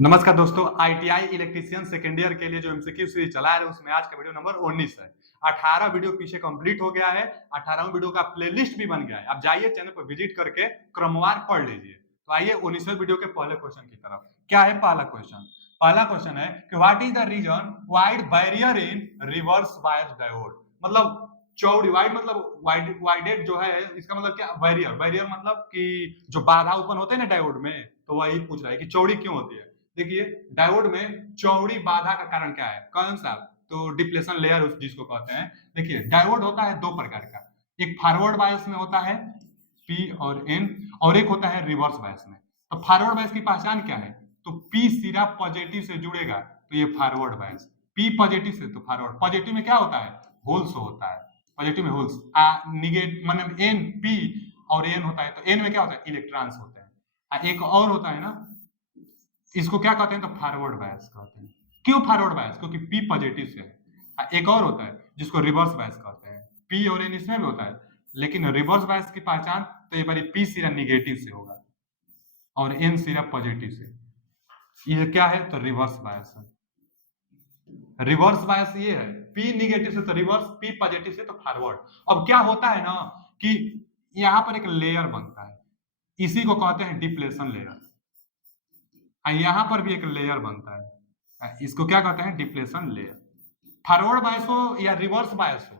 नमस्कार दोस्तों, ITI electrician second year के लिए जो एमसीक्यू सीरीज चला है उसमें आज का वीडियो नंबर 19 है। 18 वीडियो पीछे कंप्लीट हो गया है। 18वां वीडियो का प्लेलिस्ट भी बन गया है। आप जाइए चैनल पर विजिट करके क्रमवार पढ़ लीजिए। तो आइए 19वें वीडियो के पहले क्वेश्चन की तरफ। क्या है पहला क्वेश्चन? पहला क्वेश्चन है कि what is the reason wide barrier in reverse bias diode. मतलब चौड़ी वाइड मतलब वाइडेड जो है इसका मतलब क्या? बैरियर बैरियर मतलब कि जो बाधा उत्पन्न होते हैं ना डायोड में, तो वही पूछ रहा है कि चौड़ी क्यों होती है। देखिए डायोड में चौड़ी बाधा का कारण क्या है? कौन सा? तो डिप्लेशन लेयर जिसको कहते हैं। देखिए डायोड होता है दो प्रकार का। एक फॉरवर्ड बायस में होता है पी और एन, और एक होता है रिवर्स बायस में। तो फॉरवर्ड बायस की पहचान क्या है? तो पी सिरा पॉजिटिव से जुड़ेगा तो ये फॉरवर्ड बायस। पी पॉजिटिव से तो फॉरवर्ड। पॉजिटिव में क्या होता है? होल्स होता है। पॉजिटिव में होल्स। निगेट मतलब एन पी और एन होता है, तो एन में क्या होता है? इलेक्ट्रॉन्स होते हैं। एक और होता है ना, इसको क्या कहते हैं? तो फॉरवर्ड बायस कहते हैं। क्यों फॉरवर्ड बायस? क्योंकि पी पॉजिटिव से है। एक और होता है जिसको रिवर्स बायस कहते हैं। पी और एन इसमें भी होता है, लेकिन रिवर्स बायस की पहचान तो ये बारी पी सिरा निगेटिव से होगा और एन सिरा पॉजिटिव से। ये क्या है? तो रिवर्स बायस है। रिवर्स बायस ये है, पी निगेटिव से तो रिवर्स, पी पॉजिटिव से तो फॉरवर्ड। अब क्या होता है ना कि यहां पर एक लेयर बनता है, इसी को कहते हैं डिप्लेशन लेयर। यहां पर भी एक लेयर बनता है, इसको क्या कहते हैं? Depletion layer. फॉरवर्ड बायस हो या रिवर्स बायस हो,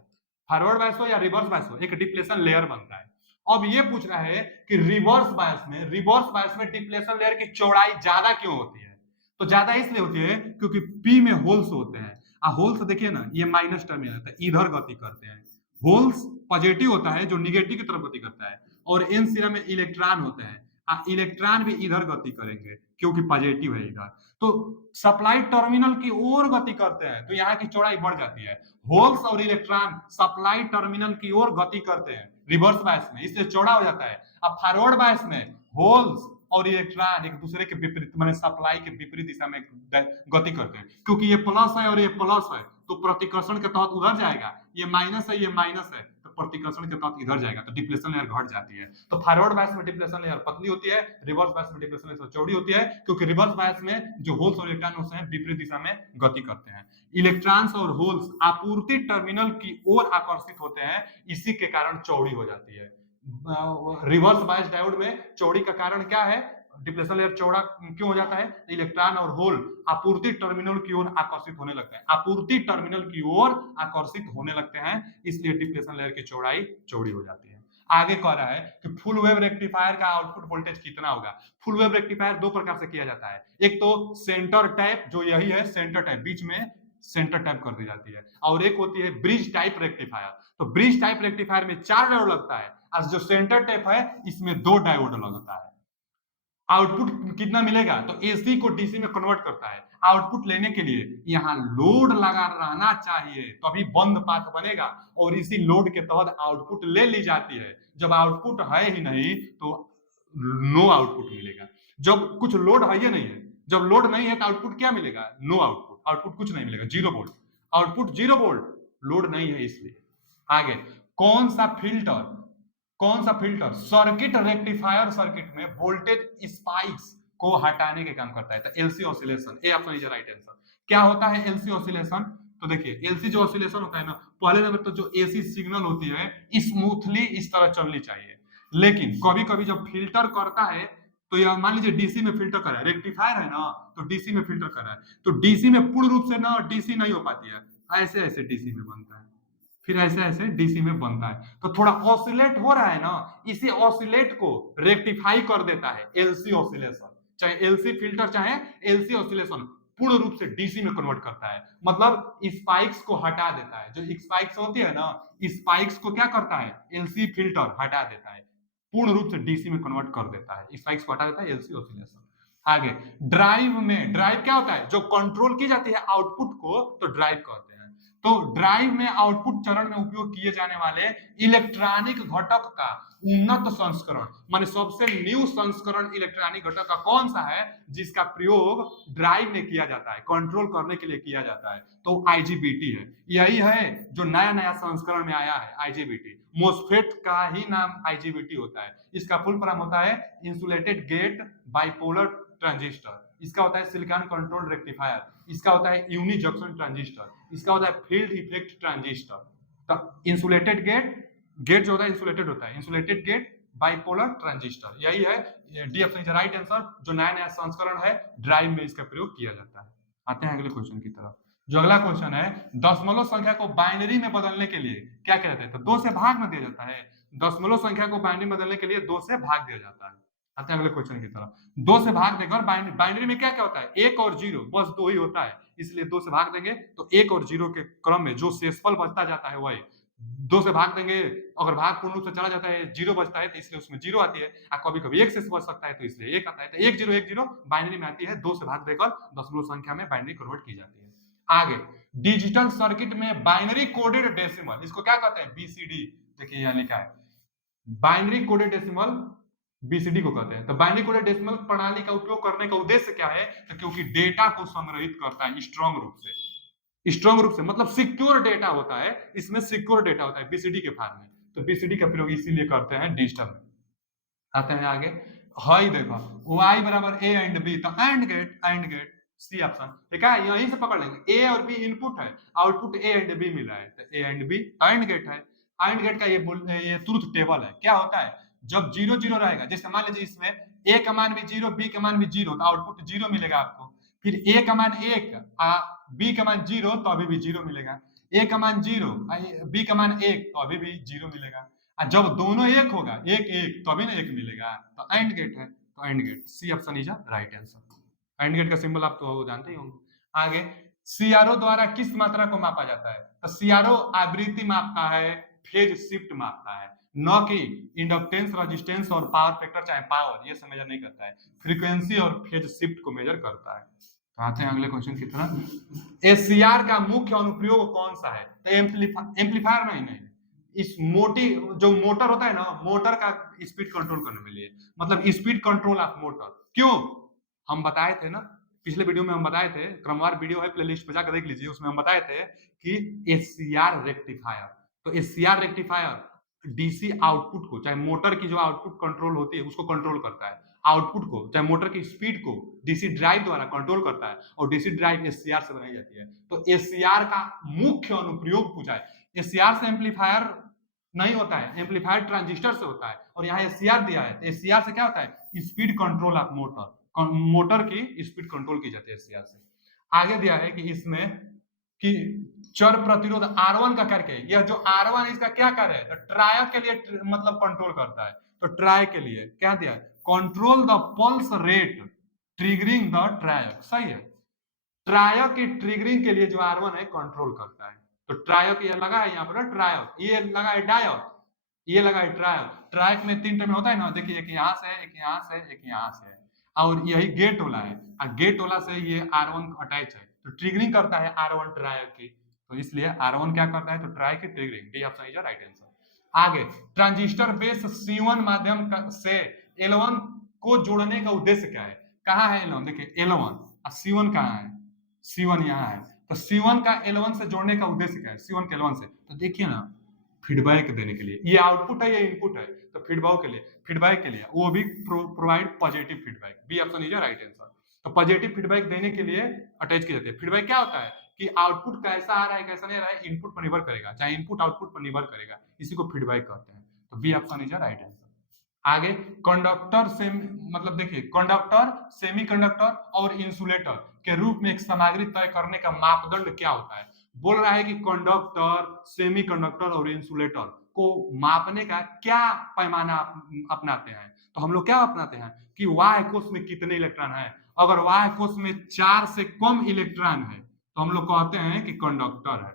फॉरवर्ड बायस हो या रिवर्स बायस हो, एक डिप्लेशन लेयर बनता है। अब ये पूछ रहा है कि रिवर्स बायस में डिप्लेशन लेयर की चौड़ाई ज्यादा क्यों होती है? तो ज्यादा इसलिए होती है क्योंकि पी में होल्स होते हैं। होल्स देखिए ना, ये माइनस टर्मिनल है, इधर गति करते हैं। होल्स पॉजिटिव होता है जो निगेटिव की तरफ गति करता है, और एन सिरा में इलेक्ट्रॉन होते हैं। इलेक्ट्रॉन भी इधर गति करेंगे क्योंकि पॉजिटिव है इधर। तो सप्लाई टर्मिनल की ओर गति करते हैं तो यहाँ की चौड़ाई बढ़ जाती है। होल्स और इलेक्ट्रॉन सप्लाई टर्मिनल की ओर गति करते हैं रिवर्स बायस में, इसलिए चौड़ा हो जाता है। अब फॉरवर्ड बायस में होल्स और इलेक्ट्रॉन एक दूसरे के विपरीत माने सप्लाई के विपरीत दिशा में गति करते हैं। क्योंकि ये प्लस है और ये प्लस है तो प्रतिकर्षण के तहत उधर जाएगा, ये माइनस है ये माइनस है तो प्रतिकर्षण के तहत इधर जाएगा, तो डिप्लेशन लेयर घट जाती है। तो फॉरवर्ड बायस में डिप्लेशन लेयर पतली होती है, रिवर्स बायस में डिप्लेशन लेयर चौड़ी होती है, क्योंकि रिवर्स बायस में जो होल्स और इलेक्ट्रॉन होते हैं विपरीत दिशा में गति करते हैं। इलेक्ट्रॉन्स और होल्स आपूर्ति टर्मिनल की ओर आकर्षित होते हैं, इसी के कारण चौड़ी हो जाती है। रिवर्स बायस डायोड में चौड़ी का कारण क्या है? डिप्लेशन लेयर चौड़ा क्यों हो जाता है? इलेक्ट्रॉन और होल आपूर्ति टर्मिनल की ओर आकर्षित होने लगते हैं, आपूर्ति टर्मिनल की ओर आकर्षित होने लगते हैं, इसलिए डिप्लेशन लेयर की चौड़ाई चौड़ी हो जाती है। आगे कह रहा है कि फुल वेव रेक्टिफायर का आउटपुट वोल्टेज कितना होगा? फुल वेव रेक्टिफायर दो प्रकार से किया जाता है। एक तो सेंटर टाइप, जो यही है सेंटर टाइप, बीच में सेंटर टाइप कर दी जाती है, और एक होती है ब्रिज टाइप रेक्टिफायर। तो ब्रिज टाइप रेक्टिफायर में 4 डायोड लगता है, और जो सेंटर टाइप है इसमें 2 डायोड लगता है। आउटपुट कितना मिलेगा? तो एसी को डीसी में कन्वर्ट करता है। आउटपुट लेने के लिए यहाँ लोड लगा रहना चाहिए तभी बंद पाथ बनेगा, और इसी लोड के तहत आउटपुट ले ली जाती है। जब आउटपुट है ही नहीं तो नो आउटपुट मिलेगा। जब कुछ लोड है ही नहीं है, जब लोड नहीं है तो आउटपुट क्या मिलेगा? नो आउटपुट, आउटपुट कुछ नहीं मिलेगा, 0 वोल्ट। आउटपुट 0 वोल्ट, लोड नहीं है इसलिए। आगे कौन सा फिल्टर सर्किट रेक्टिफायर सर्किट में वोल्टेज स्पाइक्स को हटाने के काम करता है? तो LC oscillation, A option is right answer. क्या होता है एलसी ऑसिलेशन? तो देखिए एलसी जो ऑसिलेशन होता है ना, पहले नंबर तो जो एसी सिग्नल होती है स्मूथली इस तरह चलनी चाहिए, लेकिन कभी कभी जब फिल्टर करता है तो यह मान लीजिए डीसी में फिल्टर कर रहा है, रेक्टिफायर है ना, तो डीसी में फिल्टर कर रहा है, तो डीसी में पूर्ण रूप से ना डीसी नहीं हो पाती है, ऐसे ऐसे डीसी में बनता है, फिर ऐसे ऐसे डीसी में बनता है, तो थोड़ा ऑसिलेट हो रहा है ना, इसी ऑसिलेट को रेक्टिफाई कर देता है एलसी ऑसिलेशन। चाहे एलसी फिल्टर चाहे एलसी ऑसिलेशन पूर्ण रूप से डीसी में कन्वर्ट करता है, मतलब स्पाइक्स को हटा देता है। जो स्पाइक्स होती है ना, स्पाइक्स को क्या करता है? एलसी फिल्टर हटा देता है, पूर्ण रूप से डीसी में कन्वर्ट कर देता है, स्पाइक्स को हटा देता है एलसी ऑसिलेशन। आगे ड्राइव क्या होता है? जो कंट्रोल की जाती है आउटपुट को तो ड्राइव कहते हैं। तो ड्राइव में आउटपुट चरण में उपयोग किए जाने वाले इलेक्ट्रॉनिक घटक का उन्नत संस्करण माने सबसे न्यू संस्करण इलेक्ट्रॉनिक घटक का कौन सा है जिसका प्रयोग ड्राइव में किया जाता है, कंट्रोल करने के लिए किया जाता है? तो आईजीबीटी है। यही है जो नया नया संस्करण में आया है, आईजीबीटी। मोस्फेट का ही नाम आईजीबीटी होता है। इसका फुल फॉर्म होता है इंसुलेटेड गेट बाइपोलर ट्रांजिस्टर। इसका होता है सिलिकॉन कंट्रोल रेक्टिफायर, इसका होता है यूनि जंक्शन ट्रांजिस्टर, इसका होता है फील्ड इफेक्ट ट्रांजिस्टर। तो इंसुलेटेड गेट, गेट जो होता है इंसुलेटेड होता है, इंसुलेटेड गेट बाइपोलर ट्रांजिस्टर, यही है D option is right answer. जो नया नया संस्करण है ड्राइव में इसका प्रयोग किया जाता है। आते हैं अगले क्वेश्चन की तरफ। जो अगला क्वेश्चन है, दशमलव संख्या को बाइनरी में बदलने के लिए क्या किया जाता है? तो 2 से भाग में दिया जाता है। दशमलव संख्या को बाइनरी में बदलने के लिए 2 से भाग दिया जाता है। आते हैं अगले क्वेश्चन की तरफ। 2 से भाग देकर बाइनरी में क्या क्या होता है? 1 और 0, बस 2 ही होता है, इसलिए 2 से भाग देंगे तो 1 और 0 के क्रम में जो शेषफल बचता जाता है वही 2 से भाग देंगे। अगर भाग पूर्ण रूप से चला जाता है, 0 बचता है तो इसलिए उसमें 0 आती है, और कभी-कभी 1 से बच सकता है तो इसलिए 1 आता है। तो 1 0 1 0 बाइनरी में आती है, 2 से भाग देकर दशमलव संख्या में बाइनरी कन्वर्ट की जाती है। आगे, डिजिटल सर्किट में बाइनरी कोडेड डेसिमल, इसको क्या कहते हैं? बीसीडी। देखिए यहाँ लिखा है बाइनरी कोडेड डेसिमल, बीसीडी को कहते हैं। तो बाइनरी कोडेड डेसिमल प्रणाली का उपयोग करने का उद्देश्य क्या है? तो क्योंकि डेटा को संग्रहित करता है स्ट्रांग रूप से, स्ट्रांग रूप से मतलब सिक्योर डेटा होता है, इसमें सिक्योर डेटा होता है बीसीडी के फॉर्म में। तो बीसीडी का प्रयोग इसीलिए करते हैं डिजिटल में। आते हैं आगे, हाई देखो y बराबर a एंड b, तो एंड गेट सी ऑप्शन ठीक है, यहीं से पकड़ लेंगे। a और b इनपुट है, आउटपुट a एंड b मिला है, तो a and b and gate है। एंड गेट का ये ट्रुथ टेबल है। क्या होता है? जब 0 0 रहेगा, जैसे मान लीजिए इसमें a का मान भी 0, b का मान भी 0, तो आउटपुट 0 मिलेगा आपको। फिर a का मान 1, b का मान 0, तो अभी भी 0 मिलेगा। a का मान 0, b का मान 1, तो अभी भी 0 मिलेगा। जब दोनों 1 होगा, 1 1, तो अभी ना 1 मिलेगा, तो एंड गेट है। तो and gate C option is right answer. And gate का सिंबल आप तो जानते ही होंगे। आगे, सीआरओ द्वारा किस मात्रा को मापा जाता है? तो सीआरओ आवृत्ति मापता है, फेज शिफ्ट मापता है, न कि इंडक्टेंस, रेजिस्टेंस और पावर फैक्टर, चाहे पावर, ये सब मेजर नहीं करता है, फ्रीक्वेंसी और फेज शिफ्ट को मेजर करता है। तो आते हैं अगले क्वेश्चन की तरफ। एसीआर का मुख्य अनुप्रयोग कौन सा है? तो एम्पलीफायर नहीं, इस मोटी जो मोटर होता है ना, मोटर का स्पीड कंट्रोल करने में लिए, मतलब स्पीड कंट्रोल ऑफ मोटर। क्यों? हम बताए थे ना पिछले वीडियो में, हम बताए थे, क्रमवार वीडियो है, प्लेलिस्ट पे जाकर देख लीजिए, उसमें हम बताए थे कि एससीआर रेक्टिफायर, तो एससीआर रेक्टिफायर डीसी आउटपुट को, चाहे मोटर की जो आउटपुट कंट्रोल होती है उसको कंट्रोल करता है, आउटपुट को, चाहे मोटर की स्पीड को डीसी ड्राइव द्वारा कंट्रोल करता है, और डीसी ड्राइव एससीआर से बनाई जाती है। तो एससीआर का मुख्य अनुप्रयोग पूछा है। एससीआर से एम्पलीफायर नहीं होता है, एम्पलीफायर ट्रांजिस्टर से होता है, और यहाँ एससीआर दिया है, तो एससीआर से क्या होता है? Speed control of motor, motor की स्पीड कंट्रोल की जाती है एससीआर से। आगे दिया है कि इसमें कि चर प्रतिरोध R1 का कार्य, यह जो R1 इसका क्या कार्य है? तो ट्राय के लिए मतलब कंट्रोल करता है। तो ट्राय के लिए क्या दिया है? Control the pulse rate triggering the try, सही है। ट्राय की ट्रिगरिंग के लिए जो R1 है कंट्रोल करता है। तो ट्रायक ये लगा है यहाँ पर, ट्रायक ये लगा है, डायक ये लगा है, ट्रायक। ट्रायक में 3 टर्म होता है ना, देखिए एक यहाँ से, एक यहाँ से, एक यहाँ से, और यही गेट वाला है, और गेट वाला से ये R1 अटैच है, तो ट्रिगरिंग करता है R1 ट्रायक की, तो इसलिए R1 क्या करता है? तो ट्राय की triggering, D option is right answer. आगे, ट्रांजिस्टर बेस C1 माध्यम से L1 को जोड़ने का उद्देश्य क्या है? कहाँ है L1? देखिए L1 और C1 कहाँ है? C1 यहाँ है, तो C1 का L1 से जोड़ने का उद्देश्य क्या है? C1 के L1 से, तो देखिए ना, फीडबैक देने के लिए, ये आउटपुट है, ये इनपुट है, तो फीडबैक के लिए वो भी provide positive feedback, B option is right answer. तो पॉजिटिव फीडबैक देने के लिए अटैच की जाती है। फीडबैक क्या होता है? कि आउटपुट कैसा आ रहा है, कैसा नहीं आ रहा है, इनपुट पर निर्भर करेगा, चाहे इनपुट आउटपुट पर निर्भर करेगा, इसी को फीडबैक कहते हैं। तो B option is right answer. आगे, कंडक्टर से मतलब देखिए, कंडक्टर, सेमीकंडक्टर और इंसुलेटर के रूप में एक सामग्री तय करने का मापदंड क्या होता है? बोल रहा है कि कंडक्टर, सेमीकंडक्टर और इंसुलेटर को मापने का क्या पैमाना अपनाते हैं? तो हम लोग क्या अपनाते हैं कि वाह्य कोश में कितने इलेक्ट्रॉन है। अगर वाह्य कोश में 4 से कम इलेक्ट्रॉन है तो हम लोग कहते हैं कि कंडक्टर है।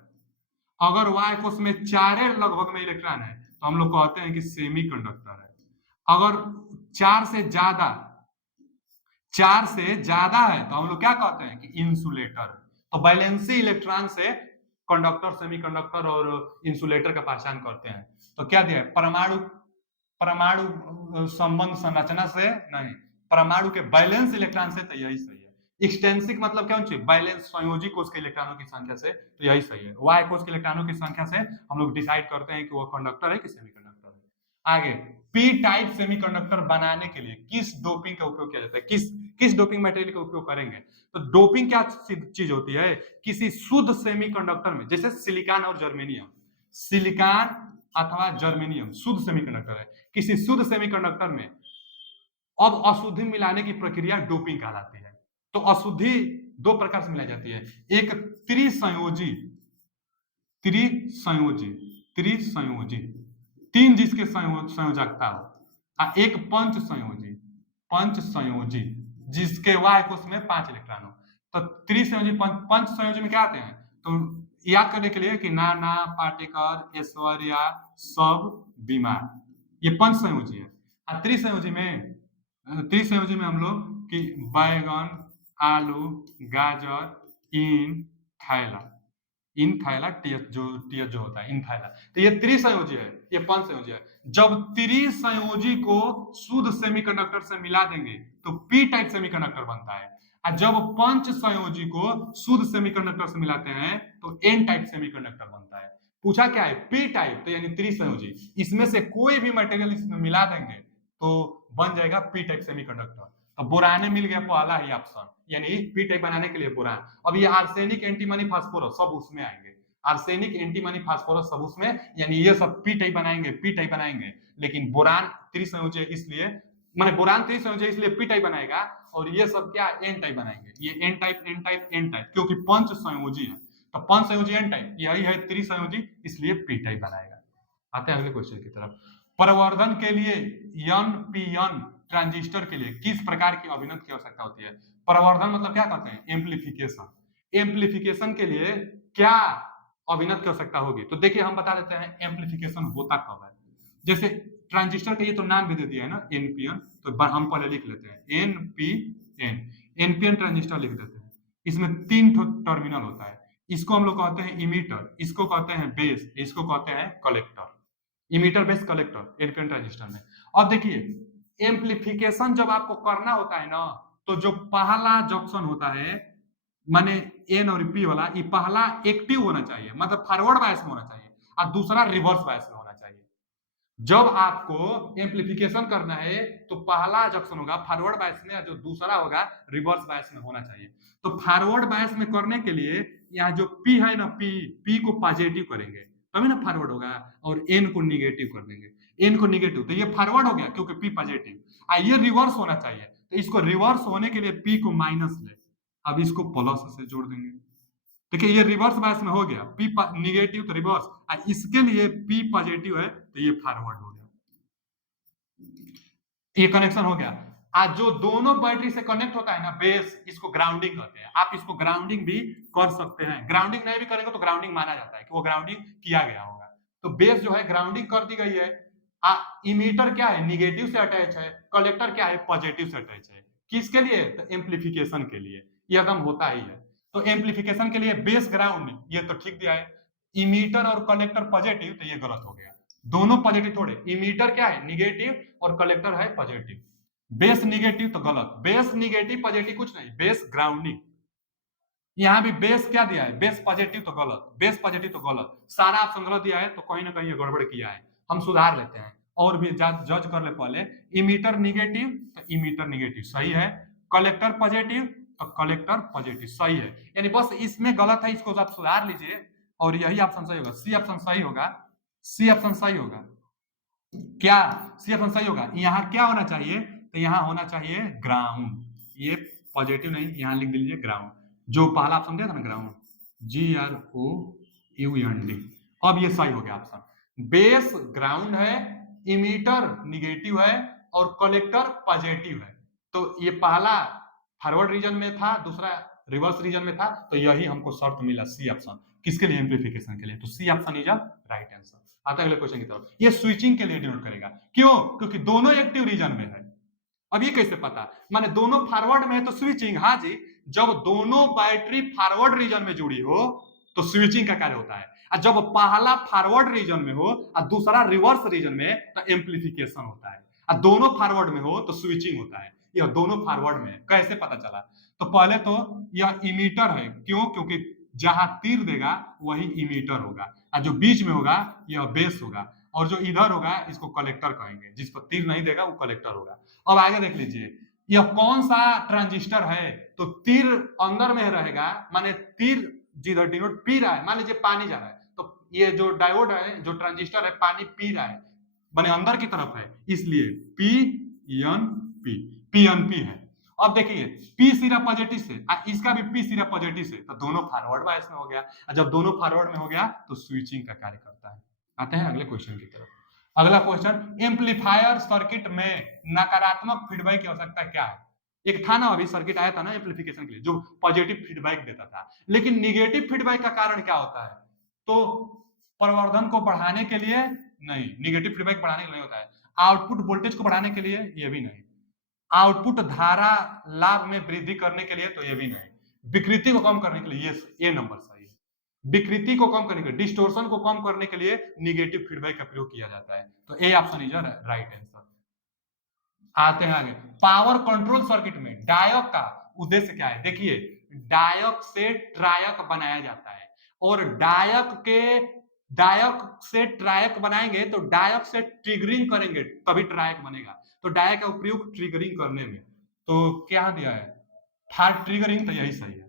अगर वाह्य कोश में 4 लगभग में इलेक्ट्रॉन है तो हम लोग कहते हैं कि सेमीकंडक्टर है। अगर 4 से ज्यादा है तो हम लोग क्या कहते हैं कि इंसुलेटर। तो बैलेंसी इलेक्ट्रॉन से कंडक्टर, सेमीकंडक्टर और इंसुलेटर का पहचान करते हैं। तो क्या दिया है? परमाणु संबंध संरचना से नहीं, परमाणु के बैलेंस इलेक्ट्रॉन से, तो यही सही है। एक्सटेंसिक मतलब क्या होना? बैलेंस, संयोजी कोश के इलेक्ट्रॉनों की संख्या से, तो यही सही है। वाई कोश के इलेक्ट्रॉनों की संख्या से हम लोग डिसाइड करते हैं कि वो कंडक्टर है कि सेमीकंडक्टर है। आगे, पी टाइप सेमीकंडक्टर बनाने के लिए किस डोपिंग का उपयोग किया जाता है? किस किस डोपिंग मटेरियल का उपयोग करेंगे? तो डोपिंग क्या चीज होती है? किसी शुद्ध सेमीकंडक्टर में, जैसे सिलिकॉन और जर्मेनियम, सिलिकॉन अथवा जर्मेनियम शुद्ध सेमीकंडक्टर है, किसी शुद्ध सेमीकंडक्टर में अब अशुद्धि मिलाने की प्रक्रिया डोपिंग कहलाती है। तो अशुद्धि दो प्रकार से मिलाई जाती है, एक त्रिसंयोजी, त्रिसंयोजी, त्रिसंयोजी, तीन जिसके संयोजकता हो, एक पंच संयोजी, पंच संयोजी जिसके वाय कोश में 5 इलेक्ट्रॉन हो। तो त्रिसंयोजी पंच संयोजी में क्या आते हैं? तो याद करने के लिए कि नाना, पाटेकर, ऐश्वर्या, सब बीमार, ये पंच संयोजी है। त्रिसंयोजी में हम लोग कि बैगन, आलू, गाजर, थैला, थैला टीएच जो होता है थैला, तो ये त्रिसंयोजी है, ये पंचसंयोजी है। जब त्रिसंयोजी को शुद्ध सेमीकंडक्टर से मिला देंगे तो पी टाइप सेमीकंडक्टर बनता है, और जब पंच संयोजी को शुद्ध सेमीकंडक्टर से मिलाते हैं तो एन टाइप सेमीकंडक्टर बनता है। पूछा क्या है? पी टाइप, तो यानी त्रिसंयोजी, इसमें से कोई भी मटेरियल इसमें मिला देंगे तो बन जाएगा पी टाइप सेमीकंडक्टर। तो बोरान मिल गया पहला ही ऑप्शन, यानी पी टाइप बनाने के लिए बोरान। अब ये आर्सेनिक, एंटीमनी, फास्फोरस सब उसमें आएंगे, आर्सेनिक, एंटीमनी, फास्फोरस सब उसमें, यानी ये सब पी टाइप बनाएंगे, पी टाइप बनाएंगे। लेकिन बोरान त्रिसंयोजी इसलिए, माने बोरान त्रिसंयोजी इसलिए पी टाइप बनाएगा, और ये सब क्या एन टाइप बनाएंगे, ये N type, N type, N type, क्योंकि पंच संयोजी है। तो पंच संयोजी एन टाइप, यही है त्रिसंयोजी, इसलिए पी टाइप बनाएगा। आते हैं अगले क्वेश्चन की तरफ। प्रवर्धन के लिए एनपीएन ट्रांजिस्टर के लिए किस प्रकार की अभिनत की आवश्यकता होती है? प्रवर्धन मतलब क्या कहते हैं? एम्प्लीफिकेशन। एम्प्लीफिकेशन के लिए क्या अभिनत की आवश्यकता होगी? तो देखिए हम बता देते हैं एम्प्लीफिकेशन होता कब है। जैसे ट्रांजिस्टर का ये तो नाम भी दे दिया है ना, एनपीएन, तो हम पहले लिख लेते हैं एनपीएन, एनपीएन ट्रांजिस्टर लिख देते हैं। इसमें 3 टर्मिनल होता है, इसको हम लोग कहते हैं इमीटर, इसको कहते हैं बेस, इसको कहते हैं collector. Emitter, base, collector NPN transistor में। और देखिए एम्प्लीफिकेशन जब आपको करना होता है ना, तो जो पहला जंक्शन होता है, माने एन और पी वाला, ये पहला एक्टिव होना चाहिए, मतलब फॉरवर्ड बायस में होना चाहिए, और दूसरा रिवर्स बायस में होना चाहिए। जब आपको एम्प्लीफिकेशन करना है तो पहला जंक्शन होगा फॉरवर्ड बायस में, जो दूसरा होगा रिवर्स बायस में होना चाहिए। तो फॉरवर्ड बायस में करने के लिए यहाँ जो पी है ना, पी को पॉजिटिव करेंगे तभी ना फॉरवर्ड होगा, और एन को निगेटिव कर देंगे, एन को निगेटिव, तो ये फॉरवर्ड हो गया क्योंकि पी पॉजिटिव। ये रिवर्स होना चाहिए, तो इसको रिवर्स होने के लिए पी को माइनस ले, अब इसको प्लस से जोड़ देंगे। देखिए ये रिवर्स बायस में हो गया, पी निगेटिव तो रिवर्स, इसके लिए पी पॉजिटिव है तो ये फॉरवर्ड हो गया, ये कनेक्शन हो गया। आज जो दोनों बैटरी से कनेक्ट होता है ना बेस, इसको ग्राउंडिंग कहते हैं। आप इसको ग्राउंडिंग भी कर सकते हैं, ग्राउंडिंग नहीं भी करेंगे तो ग्राउंडिंग माना जाता है कि वो ग्राउंडिंग किया गया होगा। तो बेस जो है ग्राउंडिंग कर दी गई है। इमीटर क्या है? निगेटिव से अटैच है, कलेक्टर क्या है? पॉजिटिव से अटैच है। किसके लिए? तो एम्प्लीफिकेशन के लिए, ये एकदम होता ही है। तो एम्प्लीफिकेशन के लिए बेस ग्राउंड, ये तो ठीक दिया है। इमीटर और कलेक्टर पॉजिटिव, तो ये गलत हो गया, दोनों पॉजिटिव थोड़े, इमीटर क्या है? निगेटिव, और कलेक्टर है पॉजिटिव। बेस निगेटिव तो गलत, बेस निगेटिव पॉजिटिव कुछ नहीं, बेस ग्राउंडिंग। यहाँ भी बेस क्या दिया है? बेस पॉजिटिव तो गलत, बेस पॉजिटिव तो गलत, सारा ऑप्शन गलत दिया है, तो कहीं ना कहीं गड़बड़ किया है, हम सुधार लेते हैं और भी जज कर ले पहले। इमीटर निगेटिव तो इमीटर निगेटिव सही है, कलेक्टर पॉजिटिव तो कलेक्टर पॉजिटिव सही है, यानी बस इसमें गलत है, इसको आप सुधार लीजिए और यही ऑप्शन सही होगा, सी ऑप्शन सही होगा, सी ऑप्शन सही होगा। क्या सी ऑप्शन सही होगा? यहाँ क्या होना चाहिए? तो यहाँ होना चाहिए ग्राउंड, ये पॉजिटिव नहीं, यहाँ लिख दीजिए ग्राउंड, जो पहला ऑप्शन दिया था ना ग्राउंड, GROUND। अब ये सही हो गया ऑप्शन। बेस ग्राउंड है, इमीटर निगेटिव है, और कलेक्टर पॉजिटिव है। तो ये पहला फॉरवर्ड रीजन में था, दूसरा रिवर्स रीजन में था, तो यही हमको शर्त मिला सी ऑप्शन, किसके लिए? एम्प्लीफिकेशन के लिए। तो C option is a right answer. आता है अगले क्वेश्चन की तरफ। ये स्विचिंग के लिए डिनोट करेगा, क्यों? क्योंकि दोनों एक्टिव रीजन में है। अब ये कैसे पता? माने दोनों फॉरवर्ड में है तो स्विचिंग, हाँ जी, जब दोनों बैटरी फॉरवर्ड रीजन में जुड़ी हो तो स्विचिंग का कार्य होता है, और जब पहला फॉरवर्ड रीजन में हो और दूसरा रिवर्स रीजन में तो एम्प्लीफिकेशन होता है, और दोनों फॉरवर्ड में हो तो स्विचिंग होता है। यह दोनों फॉरवर्ड में है, कैसे पता चला? तो पहले तो यह इमीटर है, क्यों? क्योंकि जहां तीर देगा वही इमीटर होगा, और जो बीच में होगा यह बेस होगा, और जो इधर होगा इसको कलेक्टर कहेंगे, जिस पर तीर नहीं देगा वो कलेक्टर होगा। अब आगे देख लीजिए, यह कौन सा ट्रांजिस्टर है, तो तीर अंदर में रहेगा, माने तीर जिधर डिनोट पी रहा है, मान लीजिए पानी जा रहा है, तो ये जो डायोड है, जो ट्रांजिस्टर है, पानी पी रहा है, माने अंदर की तरफ है, इसलिए P N P, P N P है। अब देखिए पी सीरा पॉजिटिव से, इसका भी पी सीरा पॉजिटिव से, तो दोनों फॉरवर्ड बायस में हो गया, और जब दोनों फॉरवर्ड में हो गया तो स्विचिंग का कार्य करता है। आते हैं अगले क्वेश्चन की तरफ। अगला क्वेश्चन, एम्पलीफायर सर्किट में नकारात्मक फीडबैक की आवश्यकता क्या है। एक था ना, अभी सर्किट आया था ना एम्पलीफिकेशन के लिए, जो पॉजिटिव फीडबैक देता था, लेकिन निगेटिव फीडबैक का कारण क्या होता है, तो प्रवर्धन को बढ़ाने के लिए नहीं, निगेटिव फीडबैक बढ़ाने के लिए नहीं होता है, आउटपुट वोल्टेज को बढ़ाने के लिए ये भी नहीं, आउटपुट धारा लाभ में वृद्धि करने के लिए तो ये भी नहीं, विकृति को कम करने के लिए ये नंबर सही है, विकृति को कम करने के लिए, डिस्टोर्शन को कम करने के लिए निगेटिव फीडबैक का प्रयोग किया जाता है, तो A option is right answer. आते हैं आगे, पावर कंट्रोल सर्किट में डायोड का उद्देश्य क्या है, देखिए डायोड से ट्रायक बनाया जाता है, और डायोड से ट्रायक बनाएंगे तो डायोड से ट्रिगरिंग करेंगे तभी ट्रायक बनेगा, तो डायोड का उपयोग ट्रिगरिंग करने में, तो क्या दिया है थर्ड ट्रिगरिंग, तो यही सही है।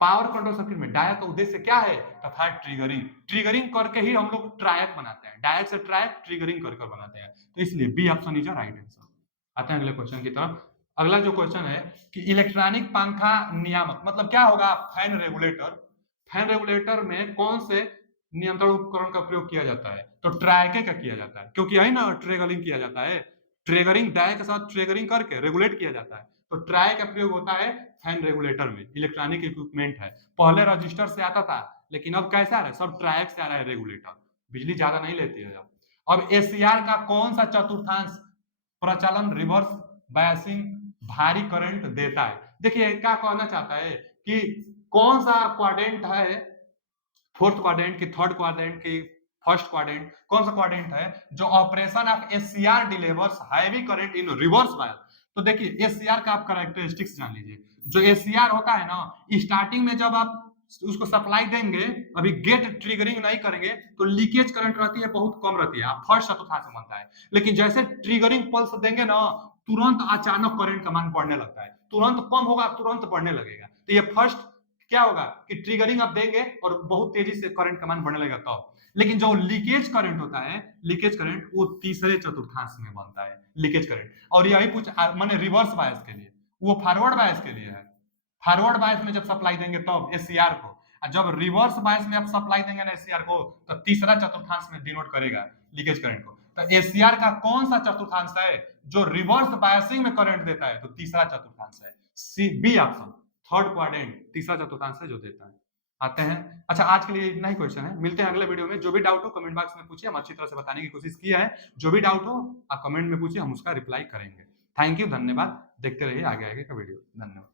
पावर कंट्रोल सर्किट में डायोड का उद्देश्य क्या है, तो थर्ड ट्रिगरिंग, ट्रिगरिंग करके ही हम लोग ट्रायक बनाते हैं, डायोड से ट्रायक ट्रिगरिंग कर बनाते हैं, तो इसलिए B option is right answer. आते हैं अगले क्वेश्चन की तरफ। अगला जो क्वेश्चन है कि इलेक्ट्रॉनिक पंखा नियामक मतलब क्या होगा, फैन रेगुलेटर, फैन रेगुलेटर में कौन से नियंत्रण उपकरण का प्रयोग किया जाता है, तो ट्रायके का किया जाता है, क्योंकि यही ना ट्रिगरिंग किया जाता है, ट्रिगरिंग डाय के साथ ट्रिगरिंग करके रेगुलेट किया जाता है, तो ट्राय का प्रयोग होता है फैन रेगुलेटर में, इलेक्ट्रॉनिक इक्विपमेंट है, पहले रजिस्टर से आता था, लेकिन अब कैसा आ रहा है, सब ट्रायक से आ रहा है रेगुलेटर, बिजली ज्यादा नहीं लेती है। अब एसीआर का कौन सा चतुर्थांश प्रचलन रिवर्स बायसिंग भारी करंट देता है, देखिए क्या कहना चाहता है कि कौन सा क्वाड्रेंट है, फोर्थ क्वाड्रेंट की, थर्ड क्वाड्रेंट की, फर्स्ट क्वाड्रेंट, कौन सा क्वाड्रेंट है जो operation of ACR delivers heavy current in reverse बायस, तो देखिए एसीआर का आप कैरेक्टरिस्टिक्स जान लीजिए, जो एसीआर होता है ना, स्टार्टिंग में जब आप उसको सप्लाई देंगे, अभी गेट ट्रिगरिंग नहीं करेंगे तो लीकेज करंट रहती है, बहुत कम रहती है, आप फर्स्ट चतुर्थांश से बनता है, लेकिन जैसे ट्रिगरिंग पल्स देंगे ना, तुरंत अचानक करंट का मान बढ़ने लगता है, तुरंत कम होगा तुरंत बढ़ने लगेगा, तो ये फर्स्ट क्या होगा कि ट्रिगरिंग आप देंगे और बहुत तेजी से करंट का मान बढ़ने लगेगा तो, लेकिन जो लीकेज करंट होता है, लीकेज करंट वो तीसरे चतुर्थांश में बनता है लीकेज करंट, और यही कुछ माने रिवर्स बायस के लिए, वो फॉरवर्ड बायस के लिए है, फॉरवर्ड बायस में जब सप्लाई देंगे तब एसीआर को, जब रिवर्स बायस में आप सप्लाई देंगे ना एसीआर को, तो तीसरा चतुर्थांश में डिनोट करेगा लीकेज करंट को, तो एसीआर का कौन सा चतुर्थांश है जो रिवर्स बायसिंग में करंट देता है, तो तीसरा चतुर्थांश है, C B option, third quadrant तीसरा चतुर्थांश है जो देता है। आते हैं, अच्छा आज के लिए इतना ही क्वेश्चन है, मिलते हैं अगले वीडियो में, जो भी डाउट हो कमेंट बॉक्स में पूछिए, हम अच्छी तरह से बताने की कोशिश किया है, जो भी डाउट हो आप कमेंट में पूछिए, हम उसका रिप्लाई करेंगे। थैंक यू, धन्यवाद, देखते रहिए आगे आगे का वीडियो, धन्यवाद।